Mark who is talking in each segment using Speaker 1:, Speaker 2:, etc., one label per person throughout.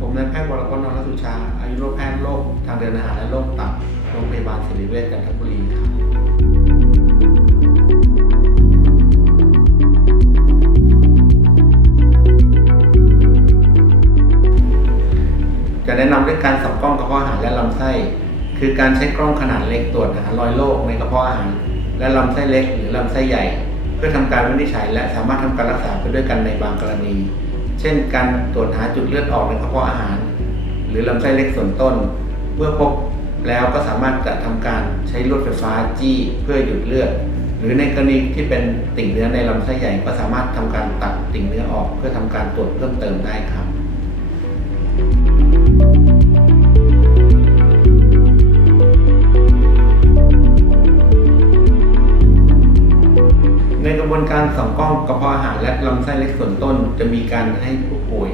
Speaker 1: ผมนายแพทย์วรกรนรสุชา อายุรแพทย์โรคทางเดินอาหารและโรคตับ โรงพยาบาลศิริเวชจันทบุรีครับจะแนะนำด้วยการส่องกล้องกระเพาะอาหารและลำไส้ คือการใช้กล้องขนาดเล็กตรวจหารอยโรคในกระเพาะอาหาร และลำไส้เล็กหรือลำไส้ใหญ่ เพื่อทำการวินิจฉัยและสามารถทำการรักษาไปด้วยกันในบางกรณี เช่นการตรวจหาจุดเลือดออกในกระเพาะอาหาร หรือลำไส้เล็กส่วนต้น เมื่อพบแล้วก็สามารถจะทำการใช้ลวดไฟฟ้าจี้เพื่อหยุดเลือด หรือในกรณีที่เป็นติ่งเนื้อในลำไส้ใหญ่ก็สามารถทำการตัดติ่งเนื้อออกเพื่อทำการตรวจเพิ่มเติมได้ครับ วนการส่องกล้องกระเพาะอาหารและลำไส้เล็กส่วนต้น จะมีการให้ผู้ป่วย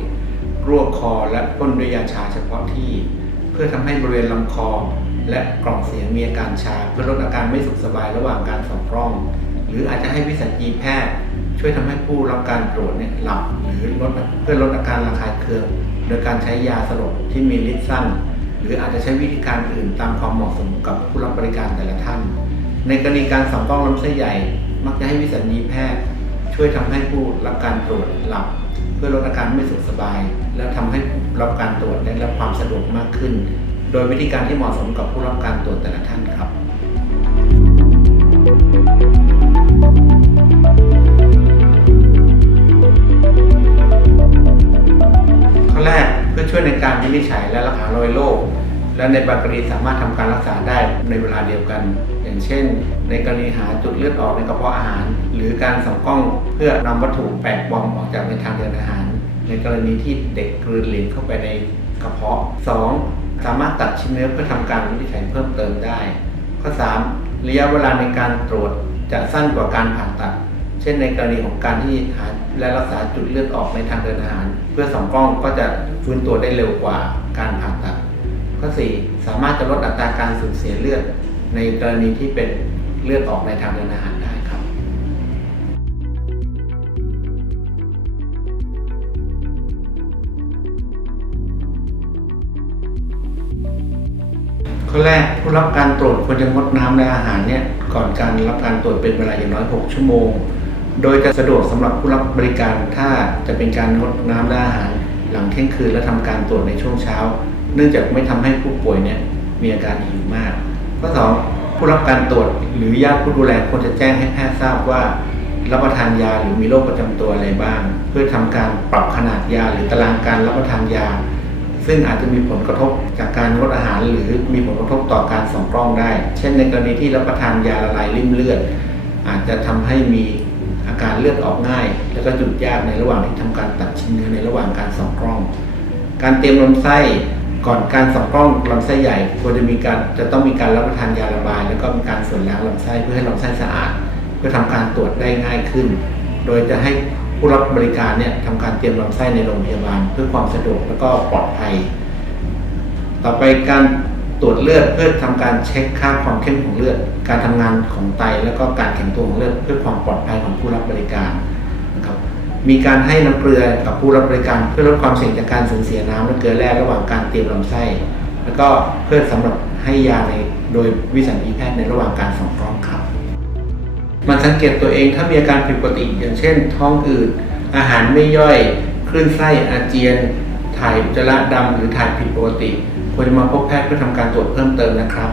Speaker 1: รวบคอและพ่นด้วยยาชาเฉพาะที่ เพื่อทำให้บริเวณลำคอ และกล่องเสียงมีอาการชา เพื่อลดอาการไม่สุขสบายระหว่างการส่องกล้อง หรืออาจจะให้วิสัญญีแพทย์ ช่วยทำให้ผู้รับการตรวจเนี่ยหลับหรือลดเพื่อลดอาการระคายเคือง โดยการใช้ยาสลบที่มีฤทธิ์สั้น หรืออาจจะใช้วิธีการอื่นตามความเหมาะสมกับผู้รับบริการแต่ละท่าน ในกรณีการส่องกล้องลำไส้ใหญ่ มักจะให้วิสัญญีแพทย์ ช่วยทำให้ผู้รับการตรวจหลับ เพื่อลดอาการไม่สุขสบาย และทำให้รับการตรวจได้รับความสะดวกมากขึ้น โดยวิธีการที่เหมาะสมกับผู้รับการตรวจแต่ละท่านครับข้อแรกเพื่อช่วยในการวินิจฉัยและรักษาโรยโรค และในบางกรณีสามารถทำการรักษาได้ในเวลาเดียวกัน อย่างเช่น ในกรณีหาจุดเลือดออกในกระเพาะอาหาร หรือการส่องกล้องเพื่อนำวัตถุแปลกปลอมออกจากในทางเดินอาหาร ในกรณีที่เด็กกลืนเหลวเข้าไปในกระเพาะ 2. สามารถตัดชิ้นเนื้อเพื่อทำการวินิจฉัยเพิ่มเติมได้ ข้อ 3. ระยะเวลาในการตรวจจะสั้นกว่าการผ่าตัด เช่นในกรณีของการที่หาและรักษาจุดเลือดออกในทางเดินอาหาร เพื่อส่องกล้องก็จะฟื้นตัวได้เร็วกว่าการผ่าตัด ข้อ4สามารถจะลดอัตราการสูญเสียเลือด ในกรณีที่เป็นเลือดออกในทางเดินอาหารได้ครับ ข้อแรกผู้รับการตรวจควรจะงดน้ำและอาหารเนี่ยก่อนการรับการตรวจเป็นเวลาอย่างน้อย 6 ชั่วโมง โดยจะสะดวกสำหรับผู้รับบริการถ้าจะเป็นการงดน้ำและอาหาร หลังเที่ยงคืนและทำการตรวจในช่วงเช้า เนื่องจากไม่ทำให้ผู้ป่วยเนี่ยมีอาการหิวมาก ข้อสองผู้รับการตรวจหรือญาติผู้ดูแลควรจะแจ้งให้แพทย์ทราบว่า รับประทานยาหรือมีโรคประจำตัวอะไรบ้าง เพื่อทำการปรับขนาดยาหรือตารางการรับประทานยา ซึ่งอาจจะมีผลกระทบจากการงดอาหาร หรือมีผลกระทบต่อการส่องกล้องได้ เช่นในกรณีที่รับประทานยาละลายริ่มเลือด อาจจะทำให้มีอาการเลือดออกง่าย แล้วก็หยุดยากในระหว่างที่ทำการตัดชิ้นเนื้อในระหว่างการส่องกล้อง การเตรียมลำไส้ ก่อนการส่องกล้องลำไส้ใหญ่ควรจะมีการจะต้องมีการรับประทานยาระบาย แล้วก็มีการส่วนล้างลำไส้เพื่อให้ลำไส้สะอาด เพื่อทำการตรวจได้ง่ายขึ้น โดยจะให้ผู้รับบริการเนี่ยทำการเตรียมลำไส้ในโรงพยาบาล เพื่อความสะดวกและก็ปลอดภัย ต่อไปการตรวจเลือดเพื่อทำการเช็คค่าความเข้มของเลือด การทำงานของไต แล้วก็การแข็งตัวของเลือดเพื่อความปลอดภัยของผู้รับบริการนะครับ มีการให้น้ำเกลือกับผู้รับบริการเพื่อลดความเสี่ยงจากการสูญเสียน้ำและเกลือแร่ระหว่างการเตรียมลำไส้ แล้วก็เพื่อสำหรับให้ยาในโดยวิสัญญีแพทย์ในระหว่างการส่องกล้องครับ มันสังเกตตัวเองถ้ามีอาการผิดปกติ อย่างเช่น ท้องอืดอาหารไม่ย่อยคลื่นไส้อาเจียน ถ่ายอุจจาระดำหรือถ่ายผิดปกติควรจะมาพบแพทย์เพื่อทำการตรวจเพิ่มเติมนะครับ